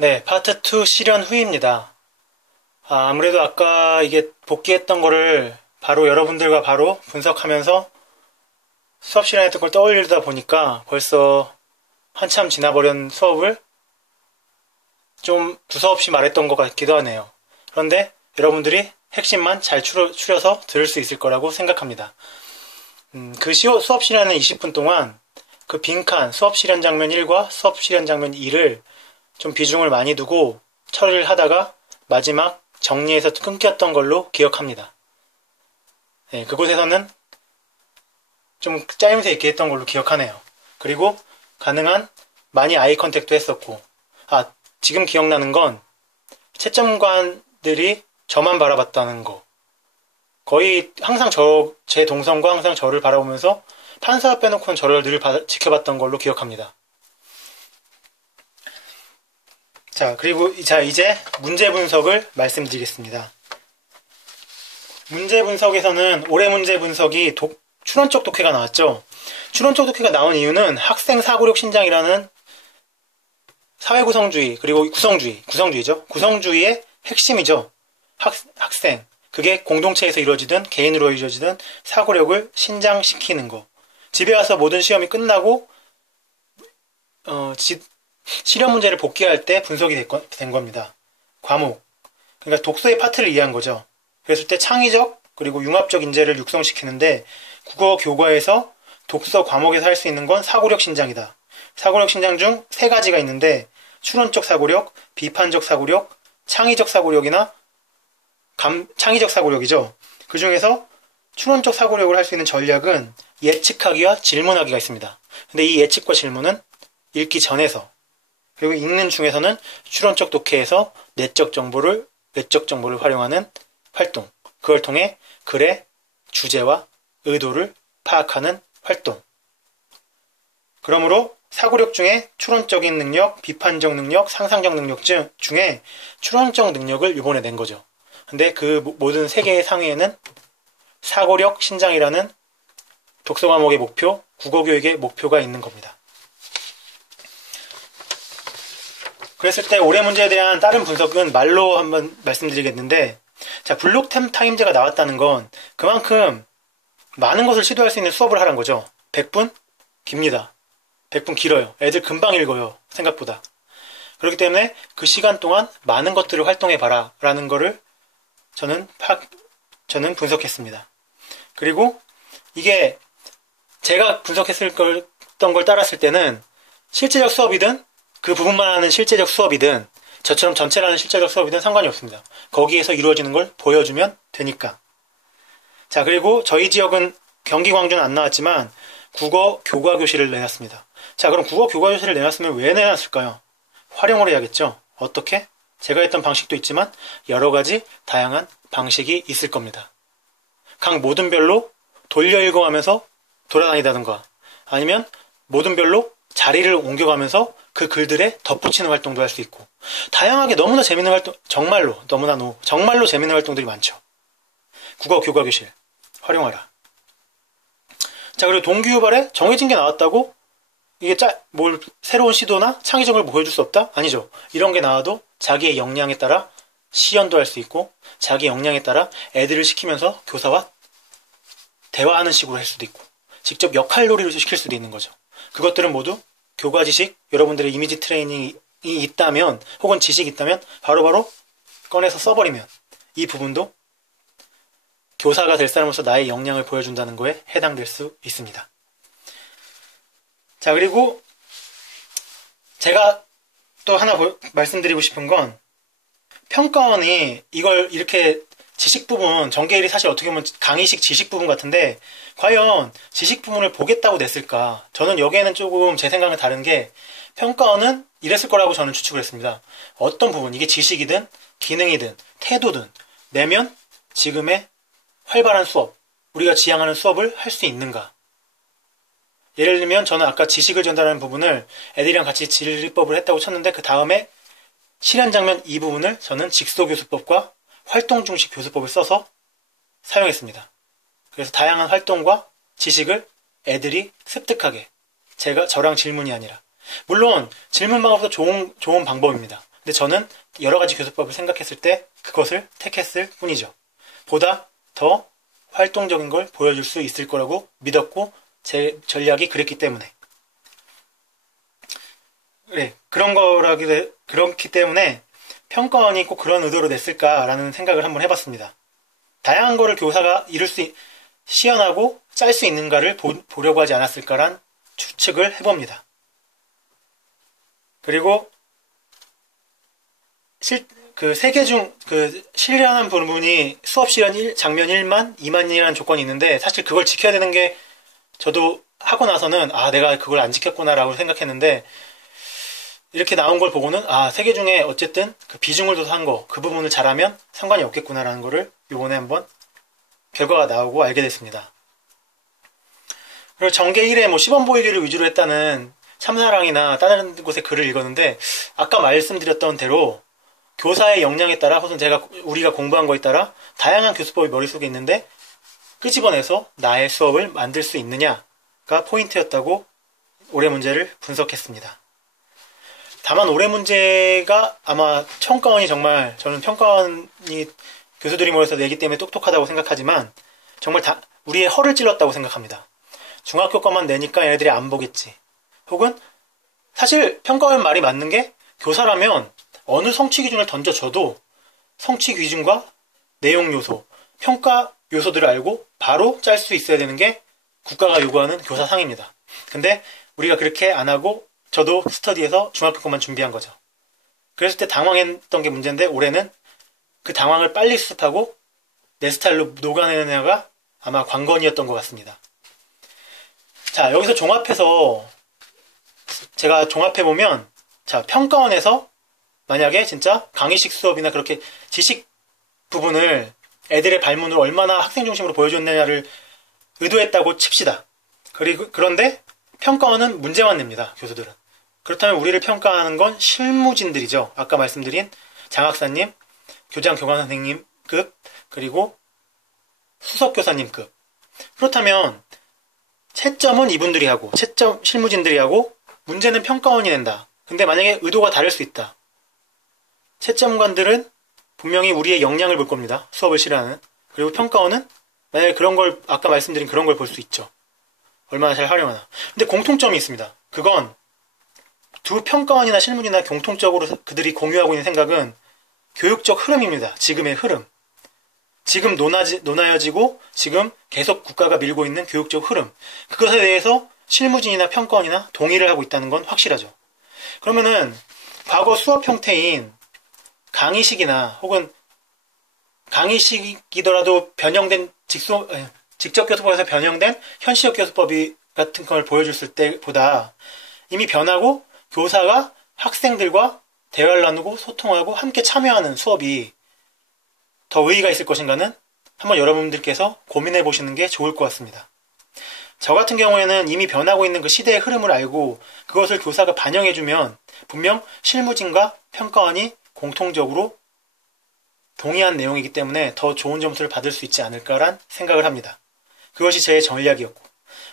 네, 파트 2 실현 후입니다. 아무래도 아까 이게 복귀했던 거를 바로 여러분들과 바로 분석하면서 수업 실현했던 걸 떠올리다 보니까 벌써 한참 지나버린 수업을 좀 두서없이 말했던 것 같기도 하네요. 그런데 여러분들이 핵심만 잘 추려서 들을 수 있을 거라고 생각합니다. 그 수업 실현은 20분 동안 그 빈칸 수업 실현 장면 1과 수업 실현 장면 2를 좀 비중을 많이 두고 처리를 하다가 마지막 정리해서 끊겼던 걸로 기억합니다. 네, 그곳에서는 좀 짜임새 있게 했던 걸로 기억하네요. 그리고 가능한 많이 아이 컨택도 했었고, 지금 기억나는 건 채점관들이 저만 바라봤다는 거. 거의 항상 제 동선과 항상 저를 바라보면서 판사 빼놓고는 저를 늘 지켜봤던 걸로 기억합니다. 그리고 이제 문제 분석을 말씀드리겠습니다. 문제 분석에서는 올해 문제 분석이 추론적 독해가 나왔죠. 추론적 독해가 나온 이유는 학생 사고력 신장이라는 사회구성주의, 그리고 구성주의죠. 구성주의의 핵심이죠. 학생. 그게 공동체에서 이루어지든 개인으로 이루어지든 사고력을 신장시키는 거. 집에 와서 모든 시험이 끝나고 실현 문제를 복귀할 때 분석이 된 겁니다. 과목. 그러니까 독서의 파트를 이해한 거죠. 그랬을 때 창의적 그리고 융합적 인재를 육성시키는데 국어 교과에서 독서 과목에서 할 수 있는 건 사고력 신장이다. 사고력 신장 중 세 가지가 있는데 추론적 사고력, 비판적 사고력, 창의적 사고력이나 창의적 사고력이죠. 그 중에서 추론적 사고력을 할 수 있는 전략은 예측하기와 질문하기가 있습니다. 근데 이 예측과 질문은 읽기 전에서, 그리고 읽는 중에서는 추론적 독해에서 내적 정보를 활용하는 활동, 그걸 통해 글의 주제와 의도를 파악하는 활동. 그러므로 사고력 중에 추론적인 능력, 비판적 능력, 상상적 능력 중에 추론적 능력을 이번에 낸 거죠. 근데 그 모든 세 개의 상위에는 사고력 신장이라는 독서 과목의 목표, 국어 교육의 목표가 있는 겁니다. 그랬을 때 올해 문제에 대한 다른 분석은 말로 한번 말씀드리겠는데, 블록 타임제가 나왔다는 건 그만큼 많은 것을 시도할 수 있는 수업을 하라는 거죠. 100분? 깁니다. 100분 길어요. 애들 금방 읽어요. 생각보다. 그렇기 때문에 그 시간 동안 많은 것들을 활동해봐라 라는 거를 저는 분석했습니다. 그리고 이게 제가 분석했던 걸 따랐을 때는 실제적 수업이든 그 부분만 하는 실제적 수업이든 저처럼 전체를 하는 실제적 수업이든 상관이 없습니다. 거기에서 이루어지는 걸 보여주면 되니까. 그리고 저희 지역은 경기 광주는 안 나왔지만 국어 교과 교실을 내놨습니다. 그럼 국어 교과 교실을 내놨으면 왜 내놨을까요? 활용을 해야겠죠. 어떻게? 제가 했던 방식도 있지만 여러 가지 다양한 방식이 있을 겁니다. 각 모든별로 돌려 읽어가면서 돌아다니다든가, 아니면 모든별로 자리를 옮겨가면서 그 글들에 덧붙이는 활동도 할 수 있고, 다양하게 너무나 재밌는 활동, 정말로 재밌는 활동들이 많죠. 국어 교과 교실 활용하라. 그리고 동기유발에 정해진 게 나왔다고 이게 새로운 시도나 창의적을 보여줄 수 없다? 아니죠. 이런 게 나와도 자기의 역량에 따라 시연도 할 수 있고, 자기 역량에 따라 애들을 시키면서 교사와 대화하는 식으로 할 수도 있고, 직접 역할놀이를 시킬 수도 있는 거죠. 그것들은 모두 교과 지식, 여러분들의 이미지 트레이닝이 있다면, 혹은 지식이 있다면 바로바로 꺼내서 써버리면 이 부분도 교사가 될 사람으로서 나의 역량을 보여준다는 거에 해당될 수 있습니다. 그리고 제가 또 하나 말씀드리고 싶은 건, 평가원이 이걸 이렇게 지식 부분, 전개일이 사실 어떻게 보면 강의식 지식 부분 같은데 과연 지식 부분을 보겠다고 냈을까? 저는 여기에는 조금 제 생각은 다른 게, 평가원은 이랬을 거라고 저는 추측을 했습니다. 어떤 부분, 이게 지식이든 기능이든 태도든 내면 지금의 활발한 수업, 우리가 지향하는 수업을 할 수 있는가? 예를 들면 저는 아까 지식을 전달하는 부분을 애들이랑 같이 진리법을 했다고 쳤는데, 그 다음에 실현 장면 이 부분을 저는 직소교수법과 활동중식 교수법을 써서 사용했습니다. 그래서 다양한 활동과 지식을 애들이 습득하게, 저랑 질문이 아니라, 물론 질문 방법도 좋은 방법입니다. 근데 저는 여러 가지 교수법을 생각했을 때 그것을 택했을 뿐이죠. 보다 더 활동적인 걸 보여줄 수 있을 거라고 믿었고 제 전략이 그랬기 때문에. 네, 그렇기 때문에 평가원이 꼭 그런 의도로 냈을까라는 생각을 한번 해봤습니다. 다양한 거를 교사가 시연하고 짤 수 있는가를 보려고 하지 않았을까란 추측을 해봅니다. 그리고 세 개 중 실현한 부분이 수업 시간 장면 1만, 2만이라는 조건이 있는데 사실 그걸 지켜야 되는 게 저도 하고 나서는 내가 그걸 안 지켰구나라고 생각했는데 이렇게 나온 걸 보고는 3개 중에 어쨌든 그 비중을 둬서 한 거, 그 부분을 잘하면 상관이 없겠구나라는 거를 이번에 한번 결과가 나오고 알게 됐습니다. 그리고 전개 1에 시범 보이기를 위주로 했다는 참사랑이나 다른 곳의 글을 읽었는데 아까 말씀드렸던 대로 교사의 역량에 따라 혹은 우리가 공부한 거에 따라 다양한 교수법이 머릿속에 있는데 끄집어내서 나의 수업을 만들 수 있느냐가 포인트였다고 올해 문제를 분석했습니다. 다만 올해 문제가 아마 평가원이 정말 저는 평가원이 교수들이 모여서 내기 때문에 똑똑하다고 생각하지만 정말 우리의 허를 찔렀다고 생각합니다. 중학교 것만 내니까 얘네들이 안 보겠지. 혹은 사실 평가원 말이 맞는 게 교사라면 어느 성취 기준을 던져줘도 성취 기준과 내용 요소, 평가 요소들을 알고 바로 짤 수 있어야 되는 게 국가가 요구하는 교사상입니다. 근데 우리가 그렇게 안 하고 저도 스터디에서 중학교 것만 준비한 거죠. 그랬을 때 당황했던 게 문제인데 올해는 그 당황을 빨리 수습하고 내 스타일로 녹아내는 애가 아마 관건이었던 것 같습니다. 자, 여기서 제가 종합해보면 평가원에서 만약에 진짜 강의식 수업이나 그렇게 지식 부분을 애들의 발문으로 얼마나 학생 중심으로 보여줬느냐를 의도했다고 칩시다. 그런데 평가원은 문제만 냅니다. 교수들은. 그렇다면 우리를 평가하는 건 실무진들이죠. 아까 말씀드린 장학사님, 교장 교관 선생님급, 그리고 수석교사님급. 그렇다면 채점은 이분들이 하고 채점 실무진들이 하고 문제는 평가원이 낸다. 근데 만약에 의도가 다를 수 있다. 채점관들은 분명히 우리의 역량을 볼 겁니다. 수업을 실현하는. 그리고 평가원은 만약에 그런 걸 아까 말씀드린 그런 걸 볼 수 있죠. 얼마나 잘 활용하나. 근데 공통점이 있습니다. 그건 두 평가원이나 실무진이나 공통적으로 그들이 공유하고 있는 생각은 교육적 흐름입니다. 지금의 흐름. 지금 논하여지고 지금 계속 국가가 밀고 있는 교육적 흐름. 그것에 대해서 실무진이나 평가원이나 동의를 하고 있다는 건 확실하죠. 그러면은 과거 수업 형태인 강의식이나 혹은 강의식이더라도 변형된 직접 교수법에서 변형된 현시적 교수법이 같은 걸 보여줬을 때보다 이미 변하고 교사가 학생들과 대화를 나누고 소통하고 함께 참여하는 수업이 더 의의가 있을 것인가는 한번 여러분들께서 고민해 보시는 게 좋을 것 같습니다. 저 같은 경우에는 이미 변하고 있는 그 시대의 흐름을 알고 그것을 교사가 반영해주면 분명 실무진과 평가원이 공통적으로 동의한 내용이기 때문에 더 좋은 점수를 받을 수 있지 않을까란 생각을 합니다. 그것이 제 전략이었고,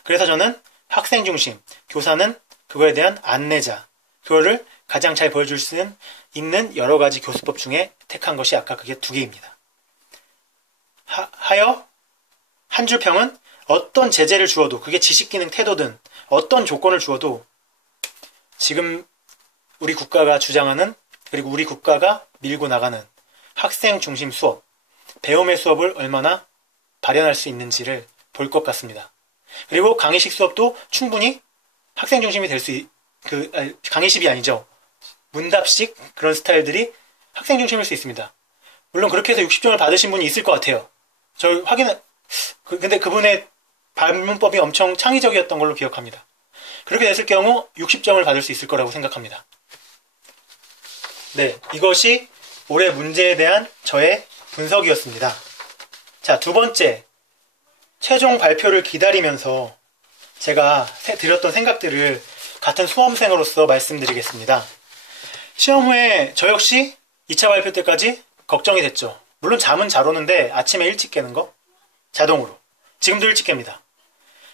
그래서 저는 학생 중심, 교사는 그거에 대한 안내자, 그거를 가장 잘 보여줄 수 있는 여러 가지 교수법 중에 택한 것이 아까 그게 2개입니다. 하여 한 줄 평은 어떤 제재를 주어도, 그게 지식기능 태도든 어떤 조건을 주어도 지금 우리 국가가 주장하는, 그리고 우리 국가가 밀고 나가는 학생 중심 수업, 배움의 수업을 얼마나 발현할 수 있는지를 볼 것 같습니다. 그리고 강의식 수업도 충분히 학생 중심이 될 수 강의식이 아니죠. 문답식 그런 스타일들이 학생 중심일 수 있습니다. 물론 그렇게 해서 60점을 받으신 분이 있을 것 같아요. 근데 그분의 발문법이 엄청 창의적이었던 걸로 기억합니다. 그렇게 됐을 경우 60점을 받을 수 있을 거라고 생각합니다. 네, 이것이 올해 문제에 대한 저의 분석이었습니다. 자, 2번째, 최종 발표를 기다리면서 제가 드렸던 생각들을 같은 수험생으로서 말씀드리겠습니다. 시험 후에 저 역시 2차 발표 때까지 걱정이 됐죠. 물론 잠은 잘 오는데 아침에 일찍 깨는 거? 자동으로. 지금도 일찍 깹니다.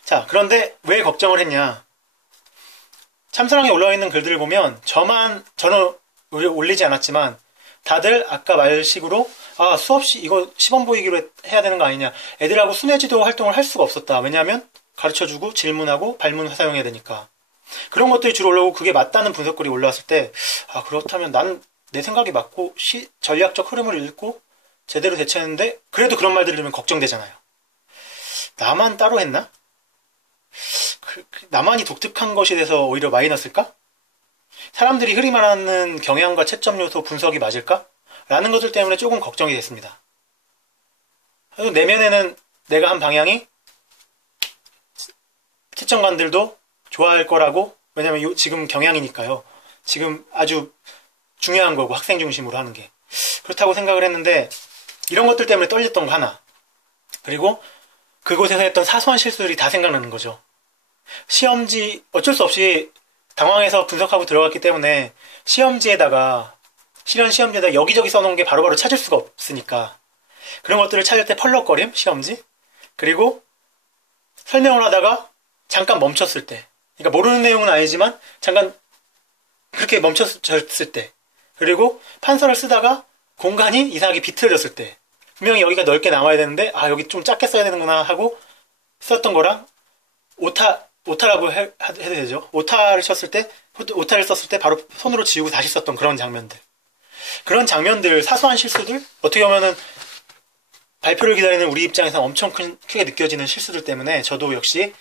자, 그런데 왜 걱정을 했냐? 참사랑에 올라와 있는 글들을 보면 저는 올리지 않았지만 다들 아까 말식으로 수업 이거 시범 보이기로 해야 되는 거 아니냐. 애들하고 순회지도 활동을 할 수가 없었다. 왜냐하면 가르쳐주고 질문하고 발문 사용해야 되니까. 그런 것들이 주로 올라오고 그게 맞다는 분석글이 올라왔을 때 그렇다면 난 내 생각이 맞고 전략적 흐름을 읽고 제대로 대처했는데 그래도 그런 말들을 들으면 걱정되잖아요. 나만 따로 했나? 나만이 독특한 것이 돼서 오히려 마이너스일까? 사람들이 흔히 말하는 경향과 채점 요소 분석이 맞을까? 라는 것들 때문에 조금 걱정이 됐습니다. 내면에는 내가 한 방향이 채점관들도 좋아할 거라고, 왜냐면 지금 경향이니까요. 지금 아주 중요한 거고 학생 중심으로 하는 게. 그렇다고 생각을 했는데 이런 것들 때문에 떨렸던 거 하나. 그리고 그곳에서 했던 사소한 실수들이 다 생각나는 거죠. 시험지 어쩔 수 없이 당황해서 분석하고 들어갔기 때문에 실현 시험지에다 여기저기 써놓은 게 바로바로 찾을 수가 없으니까 그런 것들을 찾을 때 펄럭거림, 시험지. 그리고 설명을 하다가 잠깐 멈췄을 때, 그러니까 모르는 내용은 아니지만 잠깐 그렇게 멈췄을 때, 그리고 판서를 쓰다가 공간이 이상하게 비틀어졌을 때, 분명히 여기가 넓게 나와야 되는데 여기 좀 작게 써야 되는구나 하고 썼던 거랑 오타라고 해도 되죠. 오타를 썼을 때 바로 손으로 지우고 다시 썼던 그런 장면들. 그런 장면들, 사소한 실수들, 어떻게 보면은 발표를 기다리는 우리 입장에서 엄청 크게 느껴지는 실수들 때문에 저도 역시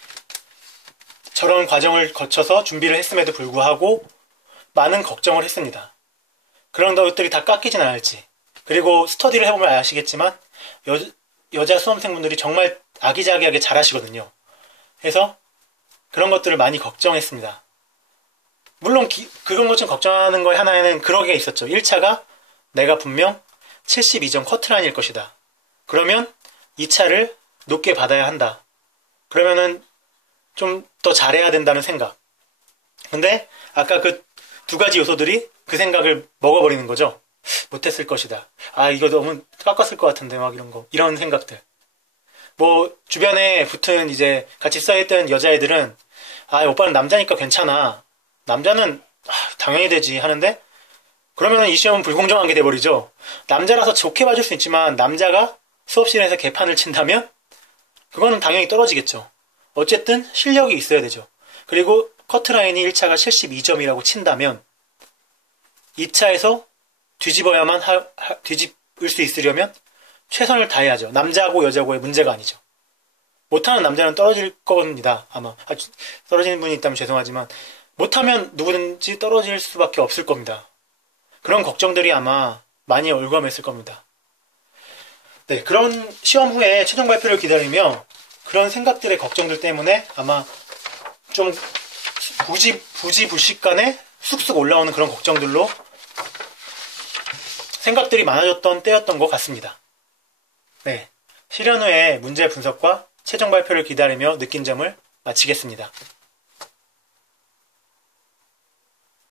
저런 과정을 거쳐서 준비를 했음에도 불구하고 많은 걱정을 했습니다. 그런 것들이 다 깎이진 않을지. 그리고 스터디를 해보면 아시겠지만 여자 수험생분들이 정말 아기자기하게 잘하시거든요. 그래서 그런 것들을 많이 걱정했습니다. 물론 그런 것 좀 걱정하는 거에 하나에는 그런 게 있었죠. 1차가 내가 분명 72점 커트라인일 것이다. 그러면 2차를 높게 받아야 한다. 그러면은 좀 더 잘해야 된다는 생각. 근데 아까 그 두 가지 요소들이 그 생각을 먹어버리는 거죠. 못했을 것이다. 이거 너무 깎았을 것 같은데 막 이런 생각들. 뭐 주변에 붙은 이제 같이 써있던 여자애들은 오빠는 남자니까 괜찮아. 남자는 당연히 되지 하는데 그러면은 이 시험은 불공정한 게 돼버리죠. 남자라서 좋게 봐줄 수 있지만 남자가 수업실에서 개판을 친다면 그거는 당연히 떨어지겠죠. 어쨌든 실력이 있어야 되죠. 그리고 커트라인이 1차가 72점이라고 친다면 2차에서 뒤집을 수 있으려면 최선을 다해야죠. 남자고 여자고의 문제가 아니죠. 못하는 남자는 떨어질 겁니다. 아마 떨어지는 분이 있다면 죄송하지만 못하면 누구든지 떨어질 수밖에 없을 겁니다. 그런 걱정들이 아마 많이 올감했을 겁니다. 네, 그런 시험 후에 최종 발표를 기다리며 그런 생각들의 걱정들 때문에 아마 좀 부지불식간에 쑥쑥 올라오는 그런 걱정들로 생각들이 많아졌던 때였던 것 같습니다. 네, 실현 후에 문제 분석과 최종 발표를 기다리며 느낀 점을 마치겠습니다.